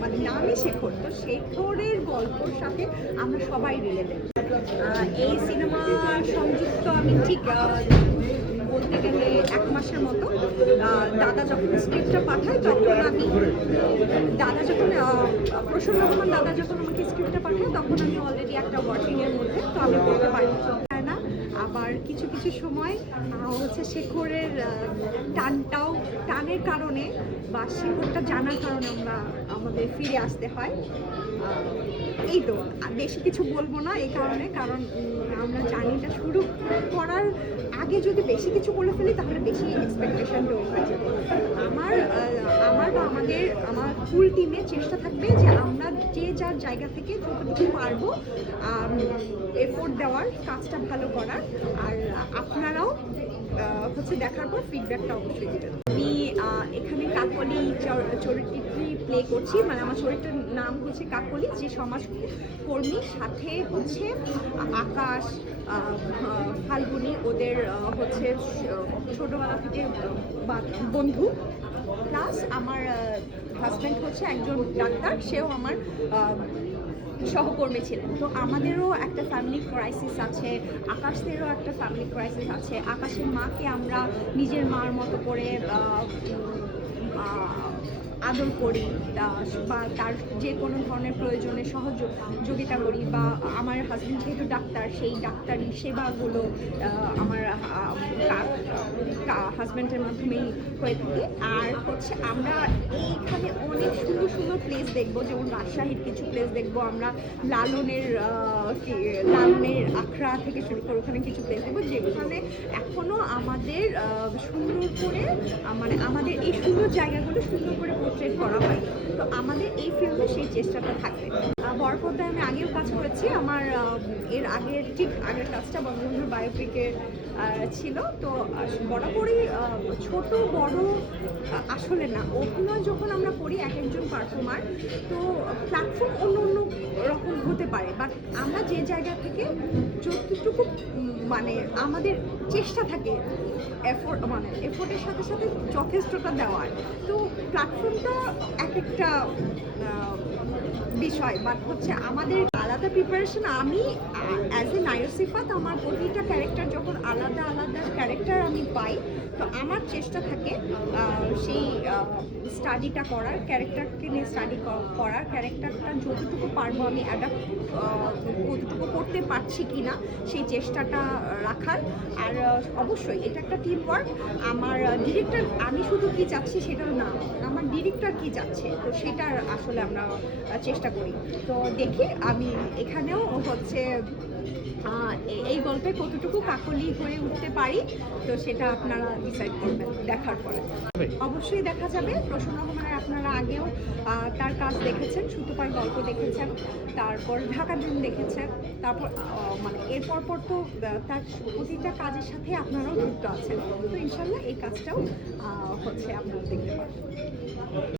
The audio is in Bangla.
মানে নামই শেখর, তো শেখরের গল্পর সাথে আমরা সবাই রিলেটেড। এই সিনেমা সংযুক্ত আমি ঠিক বলতে গেলে 1 মাসের মতো। দাদা যখন স্ক্রিপ্টটা পাঠায় তখন আমি প্রসন্ন রহমান দাদা যখন আমাকে স্ক্রিপ্টটা পাঠায় তখন আমি অলরেডি একটা ওয়ার্কিংয়ের মধ্যে, তো আমি করতে পারি না। আবার কিছু কিছু সময় হচ্ছে শেখরের টানের কারণে বা শেখরটা জানার কারণে আমাদের ফিরে আসতে হয়। এই তো, বেশি কিছু বলবো না এই কারণে, কারণ আমরা জার্নিটা শুরু করার আগে যদি বেশি কিছু বলে ফেলি তাহলে বেশি এক্সপেকটেশন তৈরি হয়ে যাবে। আমার ফুল টিমের চেষ্টা থাকবে যে আমরা যে যার জায়গা থেকে যতটুকু পারবো এফোর্ট দেওয়ার, কাজটা ভালো করার, আর আপনারাও হচ্ছে দেখার পর ফিডব্যাকটা অবশ্যই দেবেন। আমি এখানে কাকলি চরিত্রটি প্লে করছি, মানে আমার চরিত্রের নাম হচ্ছে কাকলি, যে সমাজকর্মী, সাথে হচ্ছে আকাশ, ফাল্গুনি, ওদের হচ্ছে ছোটবেলা থেকে বন্ধু, প্লাস আমার হাজব্যান্ড হচ্ছে একজন ডাক্তার, সেও আমার সহকর্মী ছিলেন। তো আমাদেরও একটা ফ্যামিলি ক্রাইসিস আছে, আকাশদেরও একটা ফ্যামিলি ক্রাইসিস আছে। আকাশের মাকে আমরা নিজের মার মতো করে আদর করি, বা তার যে কোনো ধরনের প্রয়োজনে সহযোগিতা করি, বা আমার হাজব্যান্ড যেহেতু ডাক্তার, সেই ডাক্তারি সেবাগুলো আমার হাজব্যান্ডের মাধ্যমেই হয়ে থাকে। আর হচ্ছে আমরা এইখানে অনেক সুন্দর সুন্দর প্লেস দেখবো, যেমন রাজশাহীর কিছু প্লেস দেখবো আমরা, লালনের আখড়া থেকে শুরু করে ওখানে কিছু প্লেস দেখবো, যেখানে এখনও আমাদের সুন্দর করে মানে আমাদের এই সুন্দর জায়গাগুলো সুন্দর করে পোর্ট্রেট করা হয়। তো আমাদের এই ফিল্মে সেই চেষ্টাটা থাকবে। বড় পর্দায় আমি আগেও কাজ করেছি, আমার এর আগের কাজটা বঙ্গবন্ধুর বায়োপিকের ছিল। তো বরাবরই ছোট বড় আসলে না, অভিনয় যখন আমরা করি এক একজন পারফর্মার, তো প্ল্যাটফর্ম অন্য অন্য রকম হতে পারে, বাট আমরা যে জায়গা থেকে যতটুকু মানে আমাদের চেষ্টা থাকে এফোর্টের সাথে সাথে যথেষ্টটা দেওয়ার, তো প্ল্যাটফর্মটা এক একটা বিষয়, বাট হচ্ছে আমাদের আলাদা প্রিপারেশন। আমি অ্যাজ এ নায়র সিফাত আমার প্রতিটা ক্যারেক্টার যখন আলাদা আলাদা ক্যারেক্টার আমি পাই, তো আমার চেষ্টা থাকে সেই স্টাডিটা করার, ক্যারেক্টারকে নিয়ে স্টাডি করার, ক্যারেক্টারটা যতটুকু পারবো আমি অ্যাডাপ্ট কতটুকু করতে পারছি কি না সেই চেষ্টাটা রাখার। আর অবশ্যই এটা একটা টিম ওয়ার্ক। আমার ডিরেক্টর আমি শুধু কি চাচ্ছি সেটাও না, আমার ডিরেক্টর কি চাচ্ছে, তো সেটার আসলে আমরা চেষ্টা করি। তো দেখি আমি এখানেও হচ্ছে এই গল্পে কতটুকু কাকলি হয়ে উঠতে পারি, তো সেটা আপনারা ডিসাইড করবেন দেখার পরে। অবশ্যই দেখা যাবে। প্রসন্ন রহমানের আপনারা আগেও তার কাজ দেখেছেন, সুতোপার গল্প দেখেছেন, তারপর ঢাকা ড্রিম দেখেছেন, তারপর মানে এরপর তো তার প্রতিটা কাজের সাথে আপনারাও যুক্ত আছেন। তো ইনশাল্লাহ এই কাজটাও হচ্ছে আপনারা দেখতে পাবেন।